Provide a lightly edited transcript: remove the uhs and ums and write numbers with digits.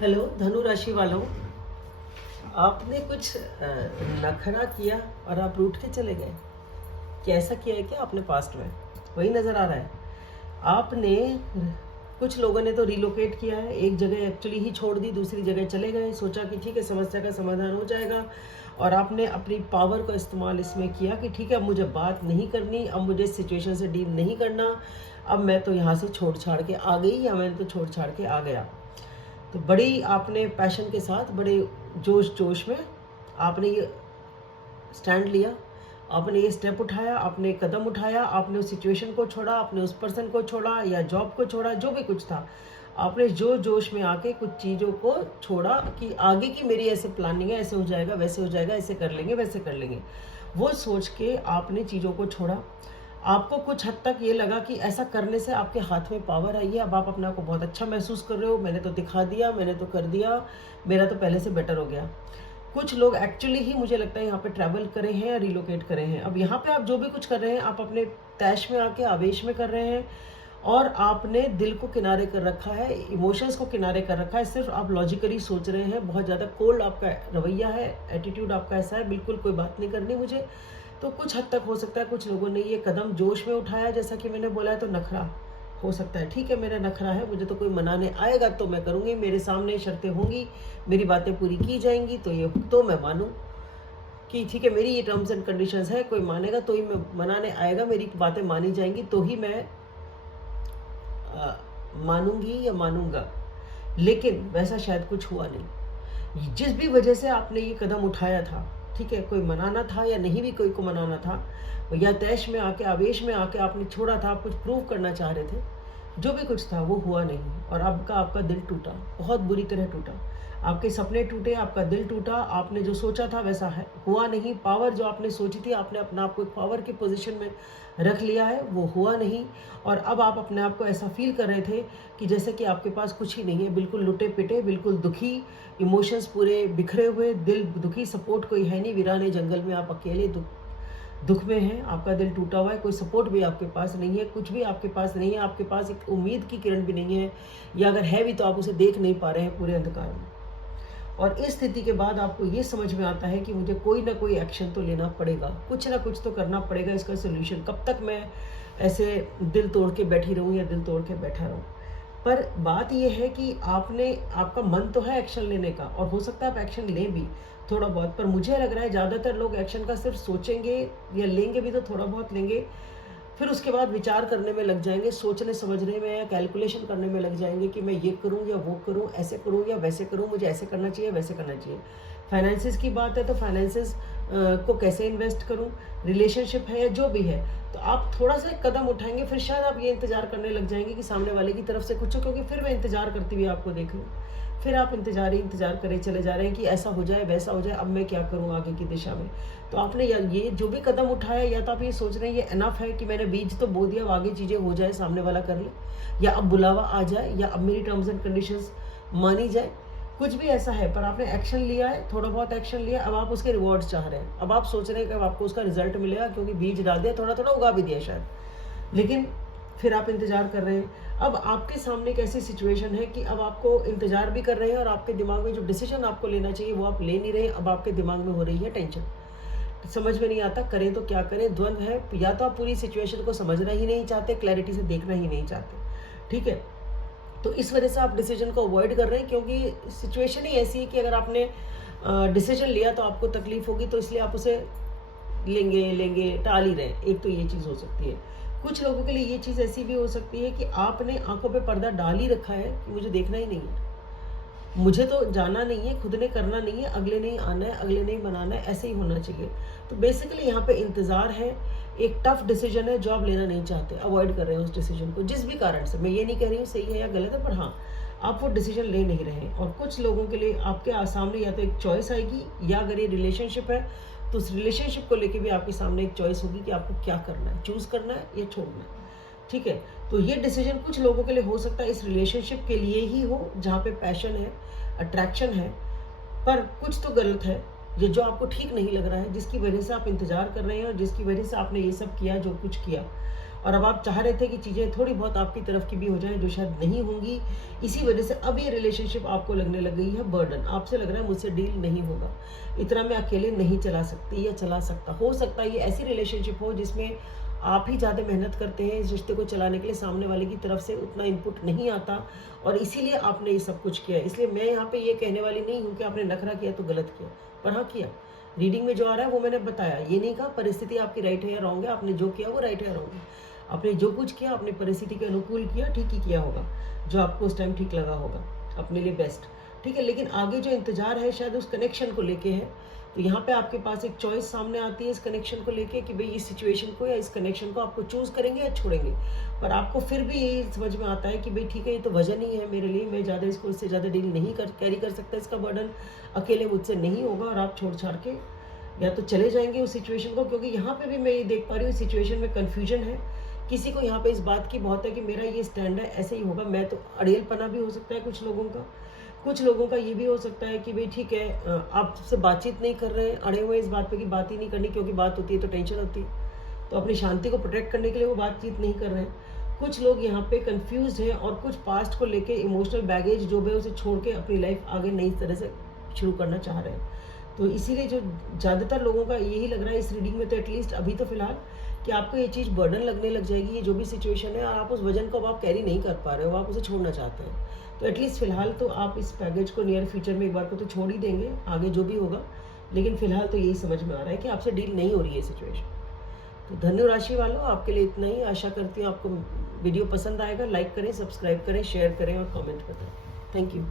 Hello धनु राशि वालों, आपने कुछ नखरा किया और आप रूठ के चले गए। क्या ऐसा किया है क्या आपने पास्ट में? वही नज़र आ रहा है। आपने कुछ लोगों ने तो रिलोकेट किया है, एक जगह एक्चुअली ही छोड़ दी, दूसरी जगह चले गए, सोचा कि ठीक है समस्या का समाधान हो जाएगा। और आपने अपनी पावर का इस्तेमाल इसमें किया कि ठीक है अब मुझे बात नहीं करनी, अब मुझे इस सिचुएशन से डील नहीं करना, अब मैं तो यहाँ से छोड़ छाड़ के आ गई या मैं तो छोड़ छाड़ के आ गया। तो बड़ी आपने पैशन के साथ, बड़े जोश जोश में आपने ये स्टैंड लिया, आपने ये स्टेप उठाया, आपने कदम उठाया, आपने उस सिचुएशन को छोड़ा, आपने उस पर्सन को छोड़ा या जॉब को छोड़ा, जो भी कुछ था आपने जो जोश में आके कुछ चीज़ों को छोड़ा कि आगे की मेरी ऐसे प्लानिंग है, ऐसे हो जाएगा, वैसे हो जाएगा, ऐसे कर लेंगे, वैसे कर लेंगे। वो सोच के आपने चीज़ों को छोड़ा। आपको कुछ हद तक ये लगा कि ऐसा करने से आपके हाथ में पावर आई है, अब आप अपने आप को बहुत अच्छा महसूस कर रहे हो, मैंने तो दिखा दिया, मैंने तो कर दिया, मेरा तो पहले से बेटर हो गया। कुछ लोग एक्चुअली ही मुझे लगता है यहाँ पे ट्रैवल करे हैं या रिलोकेट करे हैं। अब यहाँ पे आप जो भी कुछ कर रहे हैं आप अपने तैश में आके आवेश में कर रहे हैं और आपने दिल को किनारे कर रखा है, इमोशंस को किनारे कर रखा है, सिर्फ आप लॉजिकली सोच रहे हैं। बहुत ज़्यादा कोल्ड आपका रवैया है, एटीट्यूड आपका ऐसा है, बिल्कुल कोई बात नहीं करनी मुझे। तो कुछ हद तक हो सकता है कुछ लोगों ने ये कदम जोश में उठाया, जैसा कि मैंने बोला है, तो नखरा हो सकता है। ठीक है मेरा नखरा है, मुझे तो कोई मनाने आएगा तो मैं करूँगी, मेरे सामने शर्तें होंगी, मेरी बातें पूरी की जाएंगी तो ये तो मैं मानूँ कि ठीक है मेरी ये टर्म्स एंड कंडीशंस है, कोई मानेगा तो ही मैं मनाने आएगा, मेरी बातें मानी जाएंगी तो ही मैं मानूंगी या मानूंगा। लेकिन वैसा शायद कुछ हुआ नहीं। जिस भी वजह से आपने ये कदम उठाया था, ठीक है कोई मनाना था या नहीं भी कोई को मनाना था, या तैश में आके आवेश में आके आपने छोड़ा था, आप कुछ प्रूव करना चाह रहे थे, जो भी कुछ था वो हुआ नहीं और आपका दिल टूटा, बहुत बुरी तरह टूटा। आपके सपने टूटे, आपका दिल टूटा, आपने जो सोचा था वैसा है हुआ नहीं। पावर जो आपने सोची थी, आपने अपने आप को एक पावर की पोजीशन में रख लिया है, वो हुआ नहीं। और अब आप अपने आप को ऐसा फील कर रहे थे कि जैसे कि आपके पास कुछ ही नहीं है, बिल्कुल लुटे पिटे, बिल्कुल दुखी, इमोशंस पूरे बिखरे हुए, दिल दुखी, सपोर्ट कोई है नहीं, वीराने जंगल में आप अकेले दुख में हैं, आपका दिल टूटा हुआ है, कोई सपोर्ट भी आपके पास नहीं है, कुछ भी आपके पास नहीं है, आपके पास एक उम्मीद की किरण भी नहीं है, या अगर है भी तो आप उसे देख नहीं पा रहे हैं पूरे अंधकार में। और इस स्थिति के बाद आपको ये समझ में आता है कि मुझे कोई ना कोई एक्शन तो लेना पड़ेगा, कुछ ना कुछ तो करना पड़ेगा इसका सोल्यूशन। कब तक मैं ऐसे दिल तोड़ के बैठी रहूं या दिल तोड़ के बैठा रहूं? पर बात यह है कि आपका मन तो है एक्शन लेने का, और हो सकता है आप एक्शन लें भी थोड़ा बहुत, पर मुझे लग रहा है ज़्यादातर लोग एक्शन का सिर्फ सोचेंगे, या लेंगे भी तो थोड़ा बहुत लेंगे, फिर उसके बाद विचार करने में लग जाएंगे, सोचने समझने में या कैलकुलेशन करने में लग जाएंगे कि मैं ये करूं या वो करूं, ऐसे करूं या वैसे करूं, मुझे ऐसे करना चाहिए, वैसे करना चाहिए। फाइनेंसिस की बात है तो फाइनेंसिस को कैसे इन्वेस्ट करूं, रिलेशनशिप है या जो भी है, तो आप थोड़ा सा एक कदम उठाएंगे, फिर शायद आप ये इंतजार करने लग जाएंगे कि सामने वाले की तरफ से कुछ हो, क्योंकि फिर मैं इंतजार करती हुई आपको देख लूँ। फिर आप इंतजार करे चले जा रहे हैं कि ऐसा हो जाए, वैसा हो जाए, अब मैं क्या करूं आगे की दिशा में। तो आपने ये जो भी कदम उठाया, या तो आप ये सोच रहे हैं ये इनफ है कि मैंने बीज तो बो दिया, अब आगे चीज़ें हो जाए, सामने वाला कर ले, या अब बुलावा आ जाए, या अब मेरी टर्म्स एंड कंडीशंस मानी जाए, कुछ भी ऐसा है। पर आपने एक्शन लिया है, थोड़ा बहुत एक्शन लिया, अब आप उसके रिवॉर्ड्स चाह रहे हैं, अब आप सोच रहे हैं कि अब आपको उसका रिजल्ट मिलेगा, क्योंकि बीज डाल दिया, थोड़ा थोड़ा उगा भी दिया शायद, लेकिन फिर आप इंतजार कर रहे हैं। अब आपके सामने एक ऐसी सिचुएशन है कि अब आपको इंतजार भी कर रहे हैं और आपके दिमाग में जो डिसीजन आपको लेना चाहिए वो आप ले नहीं रहे हैं। अब आपके दिमाग में हो रही है टेंशन, समझ में नहीं आता करें तो क्या करें, द्वंद्व है। या तो आप पूरी सिचुएशन को समझना ही नहीं चाहते, क्लैरिटी से देखना ही नहीं चाहते, ठीक है, तो इस वजह से आप डिसीजन को अवॉइड कर रहे हैं, क्योंकि सिचुएशन ही ऐसी है कि अगर आपने डिसीजन लिया तो आपको तकलीफ होगी, तो इसलिए आप उसे लेंगे टाल ही रहे। एक तो ये चीज़ हो सकती है। कुछ लोगों के लिए ये चीज़ ऐसी भी हो सकती है कि आपने आंखों पे पर्दा डाल ही रखा है कि मुझे देखना ही नहीं है, मुझे तो जाना नहीं है, खुद ने करना नहीं है, अगले नहीं आना है, अगले नहीं बनाना है, ऐसे ही होना चाहिए। तो बेसिकली यहाँ पे इंतज़ार है, एक टफ डिसीजन है जो आप लेना नहीं चाहते, अवॉइड कर रहे हैं उस डिसीजन को जिस भी कारण से। मैं ये नहीं कह रही हूँ सही है या गलत है, पर हाँ आप वो डिसीजन ले नहीं रहे हैं। और कुछ लोगों के लिए आपके सामने या तो एक चॉइस आएगी, या अगर ये रिलेशनशिप है तो उस रिलेशनशिप को लेके भी आपके सामने एक चॉइस होगी कि आपको क्या करना है, चूज़ करना है या छोड़ना है, ठीक है। तो ये डिसीजन कुछ लोगों के लिए हो सकता है इस रिलेशनशिप के लिए ही हो, जहाँ पे पैशन है, अट्रैक्शन है, पर कुछ तो गलत है, ये जो आपको ठीक नहीं लग रहा है, जिसकी वजह से आप इंतजार कर रहे हैं और जिसकी वजह से आपने ये सब किया जो कुछ किया। और अब आप चाह रहे थे कि चीज़ें थोड़ी बहुत आपकी तरफ की भी हो जाएं जो शायद नहीं होंगी। इसी वजह से अब ये रिलेशनशिप आपको लगने लग गई है बर्डन। आपसे लग रहा है मुझसे डील नहीं होगा, इतना मैं अकेले नहीं चला सकती या चला सकता। हो सकता है ये ऐसी रिलेशनशिप हो जिसमें आप ही ज़्यादा मेहनत करते हैं इस रिश्ते को चलाने के लिए, सामने वाले की तरफ से उतना इनपुट नहीं आता और इसीलिए आपने ये सब कुछ किया। इसलिए मैं यहाँ पे ये कहने वाली नहीं हूँ कि आपने नखरा किया तो गलत किया, पर हाँ किया। रीडिंग में जो आ रहा है वो मैंने बताया, ये नहीं कहा परिस्थिति आपकी राइट है या रॉन्ग है। आपने जो किया वो राइट है या रॉन्ग है, आपने जो कुछ किया अपनी परिस्थिति के अनुकूल किया, ठीक ही किया होगा, जो आपको उस टाइम ठीक लगा होगा अपने लिए बेस्ट, ठीक है। लेकिन आगे जो इंतजार है शायद उस कनेक्शन को लेके है। तो यहाँ पे आपके पास एक चॉइस सामने आती है इस कनेक्शन को लेके कि भाई इस सिचुएशन को या इस कनेक्शन को आपको चूज करेंगे या छोड़ेंगे। पर आपको फिर भी यही समझ में आता है कि भाई ठीक है, ये तो वजन ही है मेरे लिए, मैं ज़्यादा इसको इससे ज़्यादा डील नहीं कैरी कर सकता, इसका बर्डन अकेले मुझसे नहीं होगा और आप छोड़ छाड़ के या तो चले जाएंगे उस सिचुएशन को। क्योंकि यहाँ पे भी मैं ये देख पा रही हूँ सिचुएशन में कन्फ्यूजन है। किसी को यहाँ पे इस बात की बहुत है कि मेरा ये स्टैंड है, ऐसे ही होगा, मैं तो अड़ियलपना भी हो सकता है कुछ लोगों का। कुछ लोगों का ये भी हो सकता है कि भाई ठीक है, आपसे बातचीत नहीं कर रहे हैं, अड़े हुए इस बात पे कि बात ही नहीं करनी, क्योंकि बात होती है तो टेंशन होती है, तो अपनी शांति को प्रोटेक्ट करने के लिए वो बातचीत नहीं कर रहे हैं। कुछ लोग यहाँ पे कंफ्यूज हैं और कुछ पास्ट को लेके इमोशनल बैगेज जो है उसे छोड़ के अपनी लाइफ आगे नई तरह से शुरू करना चाह रहे हैं। तो इसीलिए जो ज़्यादातर लोगों का यही लग रहा है इस रीडिंग में, तो एटलीस्ट अभी तो फिलहाल, कि आपको ये चीज़ बर्डन लगने लग जाएगी, ये जो भी सिचुएशन है, और आप उस वजन को अब आप कैरी नहीं कर पा रहे हो, आप उसे छोड़ना चाहते हैं। तो एटलीस्ट फिलहाल तो आप इस पैकेज को नियर फ्यूचर में एक बार को तो छोड़ ही देंगे, आगे जो भी होगा। लेकिन फिलहाल तो यही समझ में आ रहा है कि आपसे डील नहीं हो रही है सिचुएशन। तो धनु राशि वालों, आपके लिए इतना ही। आशा करती हूँ आपको वीडियो पसंद आएगा। लाइक करें, सब्सक्राइब करें, शेयर करें और कमेंट बताएं। Thank you.